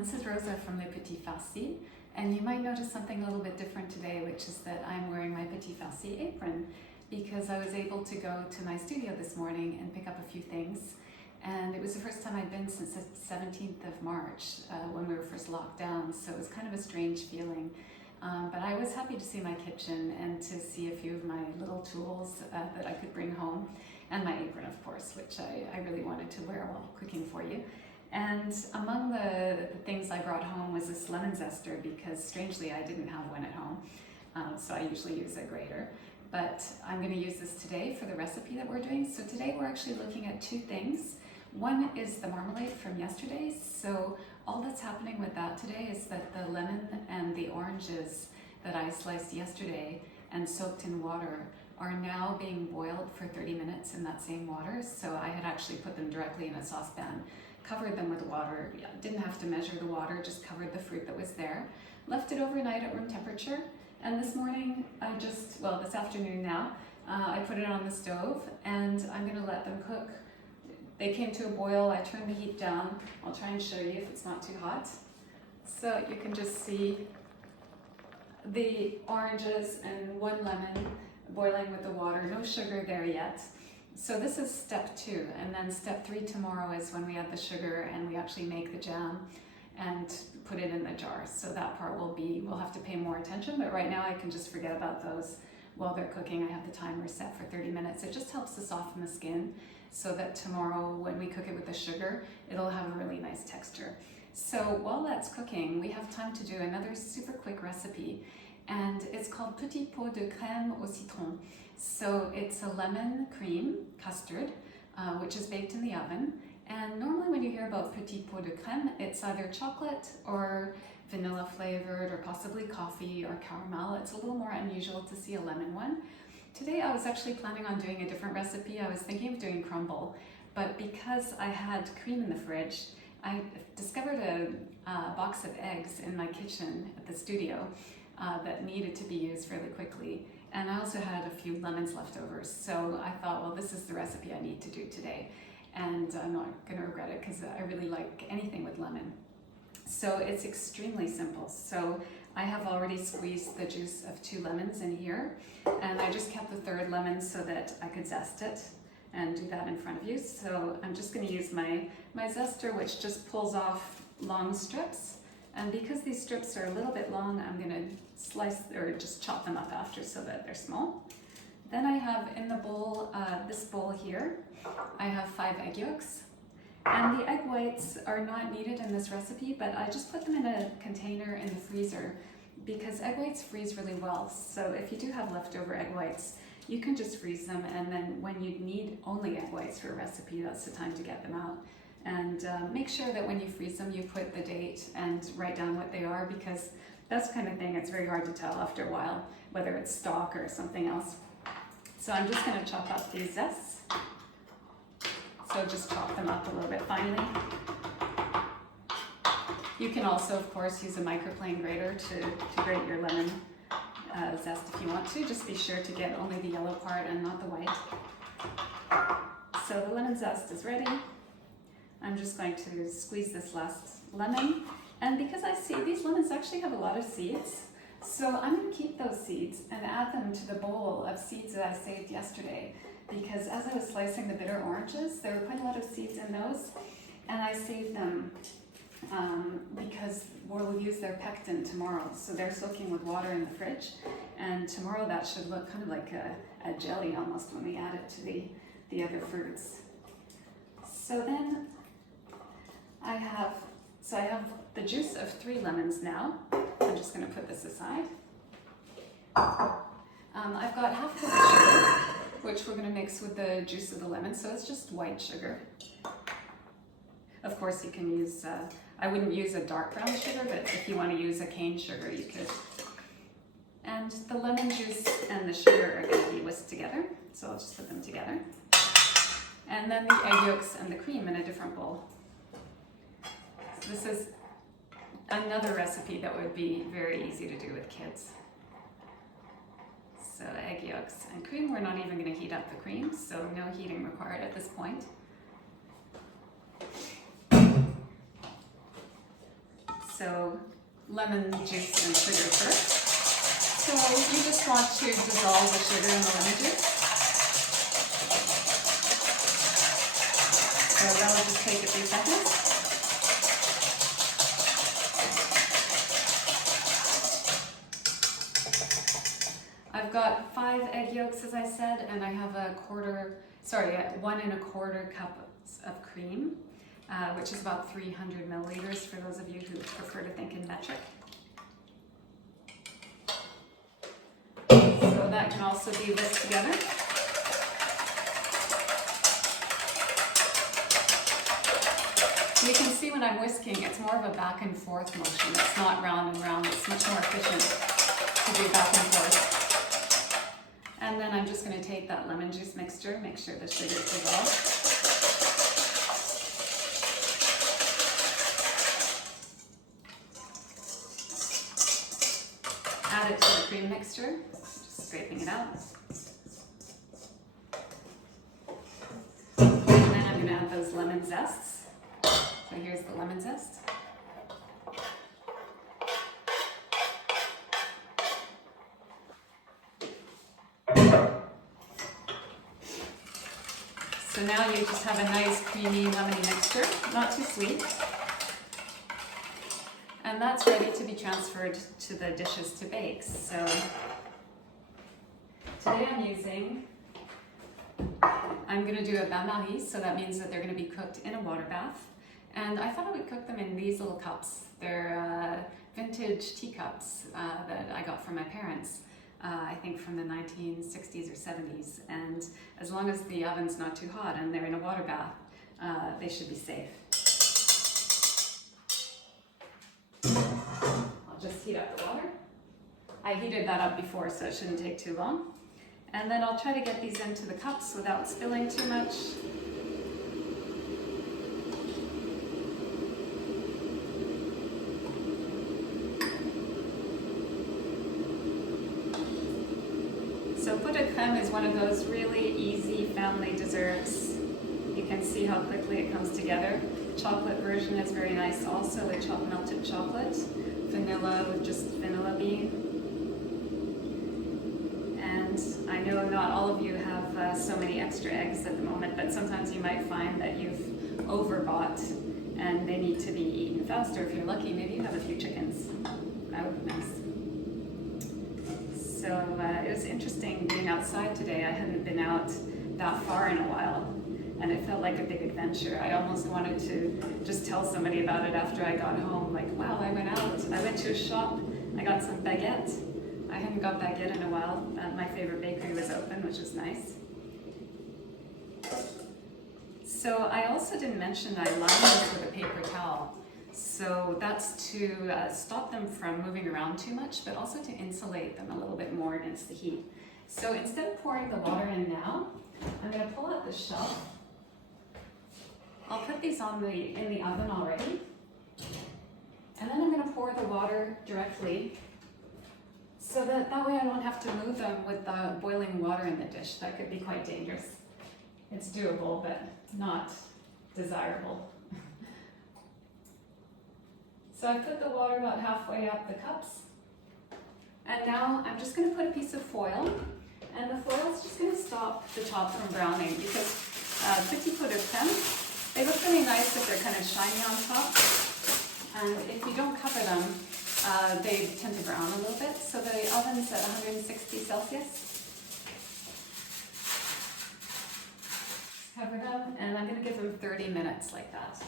This is Rosa from Le Petit Farci, and you might notice something a little bit different today, which is that I'm wearing my Petit Farci apron because I was able to go to my studio this morning and pick up a few things. And it was the first time I'd been since the 17th of March when we were first locked down, so it was kind of a strange feeling. But I was happy to see my kitchen and to see a few of my little tools that I could bring home, and my apron, of course, which I really wanted to wear while cooking for you. And among the things I brought home was this lemon zester, because strangely I didn't have one at home, so I usually use a grater. But I'm going to use this today for the recipe that we're doing. So today we're actually looking at two things. One is the marmalade from yesterday. So all that's happening with that today is that the lemon and the oranges that I sliced yesterday and soaked in water are now being boiled for 30 minutes in that same water. So I had actually put them directly in a saucepan, covered them with water, didn't have to measure the water, just covered the fruit that was there, left it overnight at room temperature, and this morning this afternoon now, I put it on the stove and I'm gonna let them cook. They came to a boil, I turned the heat down. I'll try and show you if it's not too hot. So you can just see the oranges and one lemon boiling with the water, no sugar there yet. So this is step 2, and then step 3 tomorrow is when we add the sugar and we actually make the jam and put it in the jar. So that part we'll have to pay more attention, but right now I can just forget about those while they're cooking. I have the timer set for 30 minutes. It just helps to soften the skin so that tomorrow when we cook it with the sugar, it'll have a really nice texture. So while that's cooking, we have time to do another super quick recipe, and it's called Petit pot de crème au citron. So it's a lemon cream custard, which is baked in the oven. And normally when you hear about petit pot de crème, it's either chocolate or vanilla flavored or possibly coffee or caramel. It's a little more unusual to see a lemon one. Today I was actually planning on doing a different recipe. I was thinking of doing crumble, but because I had cream in the fridge, I discovered a box of eggs in my kitchen at the studio that needed to be used fairly quickly. And I also had a few lemons left over. So I thought, well, this is the recipe I need to do today. And I'm not gonna regret it because I really like anything with lemon. So it's extremely simple. So I have already squeezed the juice of 2 lemons in here, and I just kept the third lemon so that I could zest it and do that in front of you. So I'm just gonna use my zester, which just pulls off long strips. And because these strips are a little bit long, I'm gonna slice or just chop them up after so that they're small. Then I have in the bowl, this bowl here, I have 5 egg yolks. And the egg whites are not needed in this recipe, but I just put them in a container in the freezer because egg whites freeze really well. So if you do have leftover egg whites, you can just freeze them, and then when you need only egg whites for a recipe, that's the time to get them out. And make sure that when you freeze them, you put the date and write down what they are, because that's the kind of thing it's very hard to tell after a while, whether it's stock or something else. So I'm just gonna chop up these zests. So just chop them up a little bit finely. You can also, of course, use a microplane grater to grate your lemon zest if you want to. Just be sure to get only the yellow part and not the white. So the lemon zest is ready. I'm just going to squeeze this last lemon. And because I see these lemons actually have a lot of seeds, so I'm going to keep those seeds and add them to the bowl of seeds that I saved yesterday. Because as I was slicing the bitter oranges, there were quite a lot of seeds in those, and I saved them because we'll use their pectin tomorrow. So they're soaking with water in the fridge, and tomorrow that should look kind of like a jelly almost when we add it to the other fruits. So then I have the juice of 3 lemons now. I'm just going to put this aside. I've got half of the sugar, which we're going to mix with the juice of the lemon, so it's just white sugar. Of course, you can use, I wouldn't use a dark brown sugar, but if you want to use a cane sugar, you could. And the lemon juice and the sugar are going to be whisked together, so I'll just put them together. And then the egg yolks and the cream in a different bowl. So this is another recipe that would be very easy to do with kids. So egg yolks and cream, we're not even going to heat up the cream, so no heating required at this point. So lemon juice and sugar first. So you just want to dissolve the sugar in the lemon juice. So that will just take a few seconds. I've got 5 egg yolks, as I said, and I have 1 1/4 cups of cream, which is about 300 milliliters for those of you who prefer to think in metric. So that can also be whisked together. You can see when I'm whisking, it's more of a back and forth motion. It's not round and round. It's much more efficient to do back and forth. And then I'm just going to take that lemon juice mixture, make sure the sugar is dissolved. Add it to the cream mixture, just scraping it out. And then I'm going to add those lemon zests. So here's the lemon zest. So now you just have a nice creamy lemony mixture, not too sweet. And that's ready to be transferred to the dishes to bake. So today I'm going to do a bain-marie, so that means that they're going to be cooked in a water bath. And I thought I would cook them in these little cups. They're vintage teacups that I got from my parents. I think from the 1960s or 70s, and as long as the oven's not too hot and they're in a water bath, they should be safe. I'll just heat up the water. I heated that up before, so it shouldn't take too long. And then I'll try to get these into the cups without spilling too much. So pot de crème is one of those really easy family desserts. You can see how quickly it comes together. Chocolate version is very nice also with melted chocolate. Vanilla with just vanilla bean. And I know not all of you have so many extra eggs at the moment, but sometimes you might find that you've overbought and they need to be eaten faster. If you're lucky, maybe you have a few chickens. That would be nice. So it was interesting being outside today. I hadn't been out that far in a while, and it felt like a big adventure. I almost wanted to just tell somebody about it after I got home. Like, wow, I went out, I went to a shop, I got some baguette. I hadn't got baguette in a while. My favorite bakery was open, which was nice. So I also didn't mention I lined this with a paper towel. So that's to stop them from moving around too much, but also to insulate them a little bit more against the heat. So instead of pouring the water in now, I'm going to pull out the shelf. I'll put these in the oven already. And then I'm going to pour the water directly so that way I don't have to move them with the boiling water in the dish. That could be quite dangerous. It's doable, but not desirable. So I put the water about halfway up the cups. And now I'm just going to put a piece of foil. And the foil is just going to stop the top from browning because petit pot de crème, they look really nice if they're kind of shiny on top. And if you don't cover them, they tend to brown a little bit. So the oven's at 160 Celsius. Cover them, and I'm going to give them 30 minutes like that.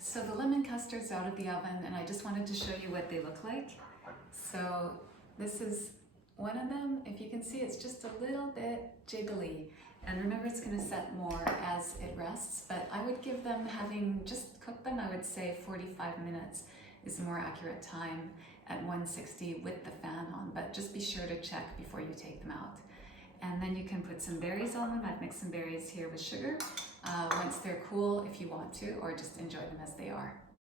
So the lemon custard's out of the oven, and I just wanted to show you what they look like. So this is one of them. If you can see, it's just a little bit jiggly. And remember, it's going to set more as it rests, but I would give them, having just cooked them, I would say 45 minutes is a more accurate time at 160 with the fan on, but just be sure to check before you take them out. And then you can put some berries on them. I've mixed some berries here with sugar once they're cool if you want to, or just enjoy them as they are.